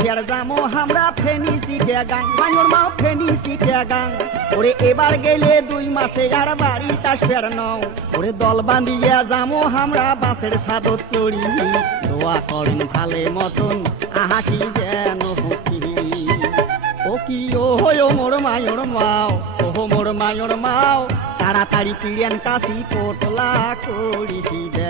করিবার যামো, আমরা ফেনি সিটে গাং মাইনর মাও ফেনি সিটে গাং ওরে এবার গেলে দুই মাসে আর বাড়ি তাস ফের নাও। ওরে দল বাঁধিয়া যামো, আমরা বাসের সাদর চড়ি। দোয়া করেন ভালে মতন, আহাসি যেন ও কি, ও হো মোর মায়র মাও ও হো মোর মায়র মাও। তাড়াতাড়ি পিড়েন কাশি পোটলা করি দেয়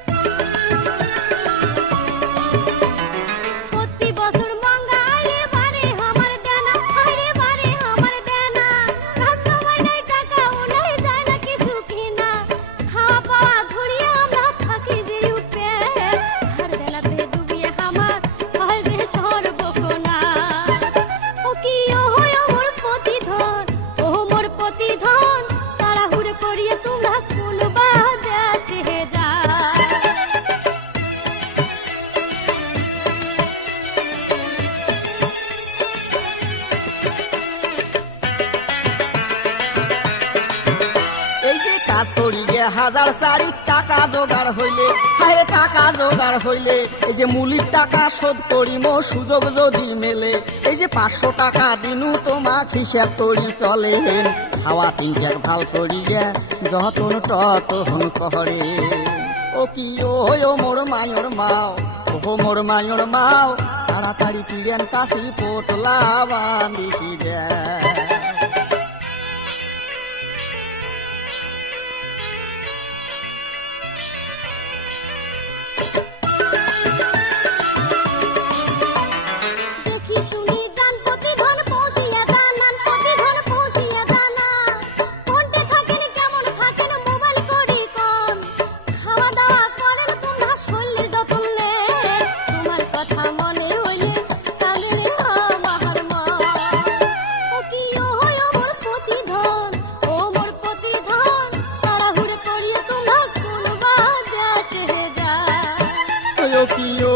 কাজ করি যে হাজার চারি টাকা জোগাড় হইলে, হায় টাকা জোগাড় হইলে, এই যে মূলির টাকা শোধ করিম, সুযোগ যদি মেলে, এই যে পাঁচশো টাকা দিনু তোমাক হিসাব করি চলে। হাওয়া তিন চার ভালো করিয়া, যতন ততন করে। ও কি ও মোর মায়র মাও ও মোর মায়র মাও, তাড়াতাড়ি পিড়েন কাশি পোটলা বাঁধি দেয়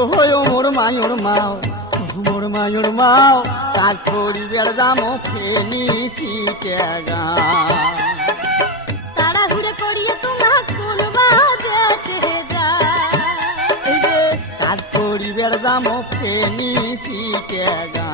হয়ো মোর মায়র মাও মোর মায়র মাও কাজ বেড় দামো ফেনি সিটে তাড়াহুড়ো করিয়ে তোমরা কোন কাজ করিবার যামো ফেনি সিটে গা